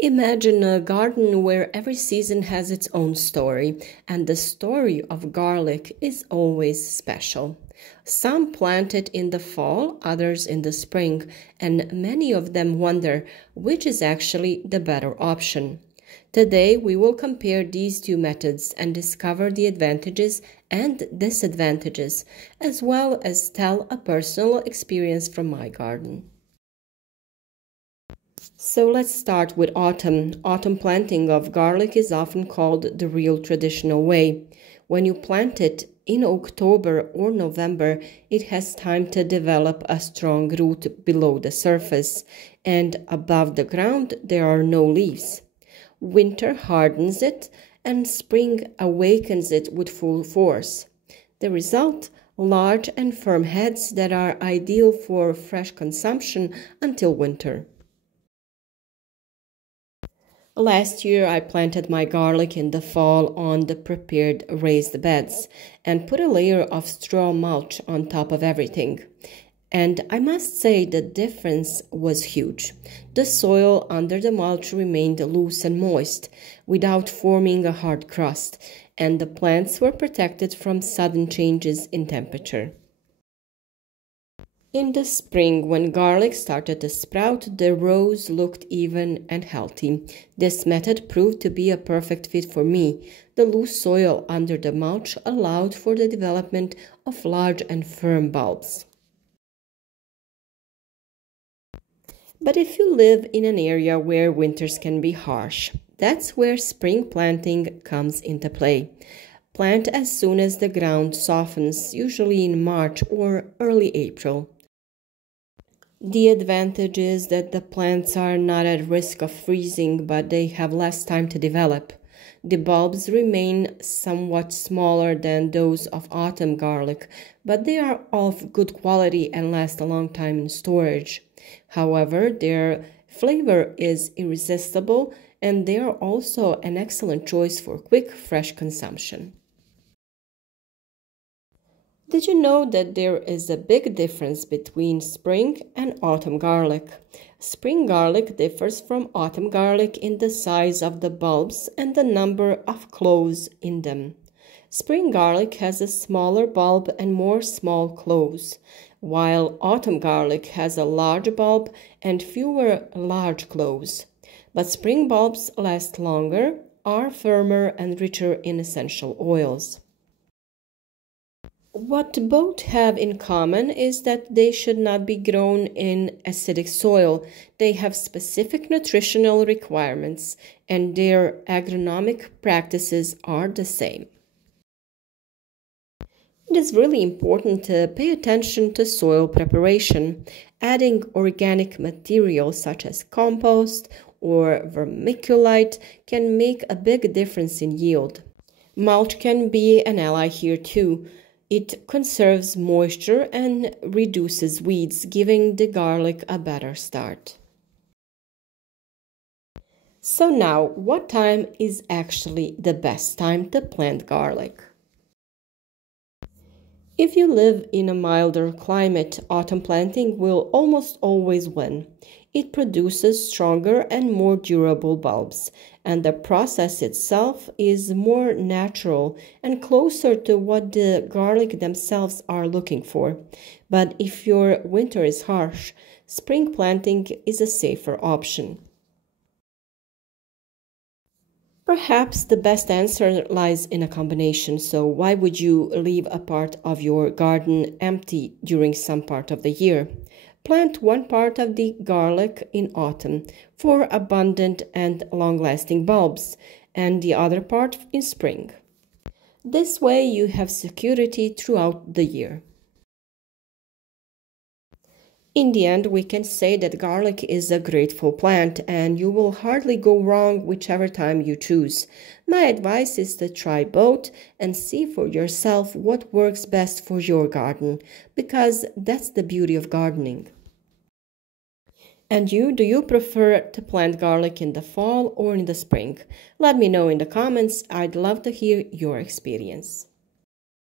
Imagine a garden where every season has its own story, and the story of garlic is always special. Some plant it in the fall, others in the spring, and many of them wonder which is actually the better option. Today, we will compare these two methods and discover the advantages and disadvantages, as well as tell a personal experience from my garden. So let's start with autumn. Autumn planting of garlic is often called the real traditional way. When you plant it in October or November, it has time to develop a strong root below the surface, and above the ground there are no leaves. Winter hardens it, and spring awakens it with full force. The result? Large and firm heads that are ideal for fresh consumption until winter. Last year, I planted my garlic in the fall on the prepared raised beds and put a layer of straw mulch on top of everything. And I must say the difference was huge. The soil under the mulch remained loose and moist without forming a hard crust, and the plants were protected from sudden changes in temperature. In the spring, when garlic started to sprout, the rows looked even and healthy. This method proved to be a perfect fit for me. The loose soil under the mulch allowed for the development of large and firm bulbs. But if you live in an area where winters can be harsh, that's where spring planting comes into play. Plant as soon as the ground softens, usually in March or early April. The advantage is that the plants are not at risk of freezing, but they have less time to develop. The bulbs remain somewhat smaller than those of autumn garlic, but they are of good quality and last a long time in storage. However, their flavor is irresistible, and they are also an excellent choice for quick, fresh consumption. Did you know that there is a big difference between spring and autumn garlic? Spring garlic differs from autumn garlic in the size of the bulbs and the number of cloves in them. Spring garlic has a smaller bulb and more small cloves, while autumn garlic has a large bulb and fewer large cloves. But spring bulbs last longer, are firmer and richer in essential oils. What both have in common is that they should not be grown in acidic soil. They have specific nutritional requirements, and their agronomic practices are the same. It is really important to pay attention to soil preparation. Adding organic material such as compost or vermiculite can make a big difference in yield. Mulch can be an ally here too. It conserves moisture and reduces weeds, giving the garlic a better start. So now, what time is actually the best time to plant garlic? If you live in a milder climate, autumn planting will almost always win. It produces stronger and more durable bulbs, and the process itself is more natural and closer to what the garlic themselves are looking for. But if your winter is harsh, spring planting is a safer option. Perhaps the best answer lies in a combination, so why would you leave a part of your garden empty during some part of the year? Plant one part of the garlic in autumn for abundant and long-lasting bulbs, and the other part in spring. This way you have security throughout the year. In the end, we can say that garlic is a grateful plant, and you will hardly go wrong whichever time you choose. My advice is to try both and see for yourself what works best for your garden, because that's the beauty of gardening. And you, do you prefer to plant garlic in the fall or in the spring? Let me know in the comments. I'd love to hear your experience.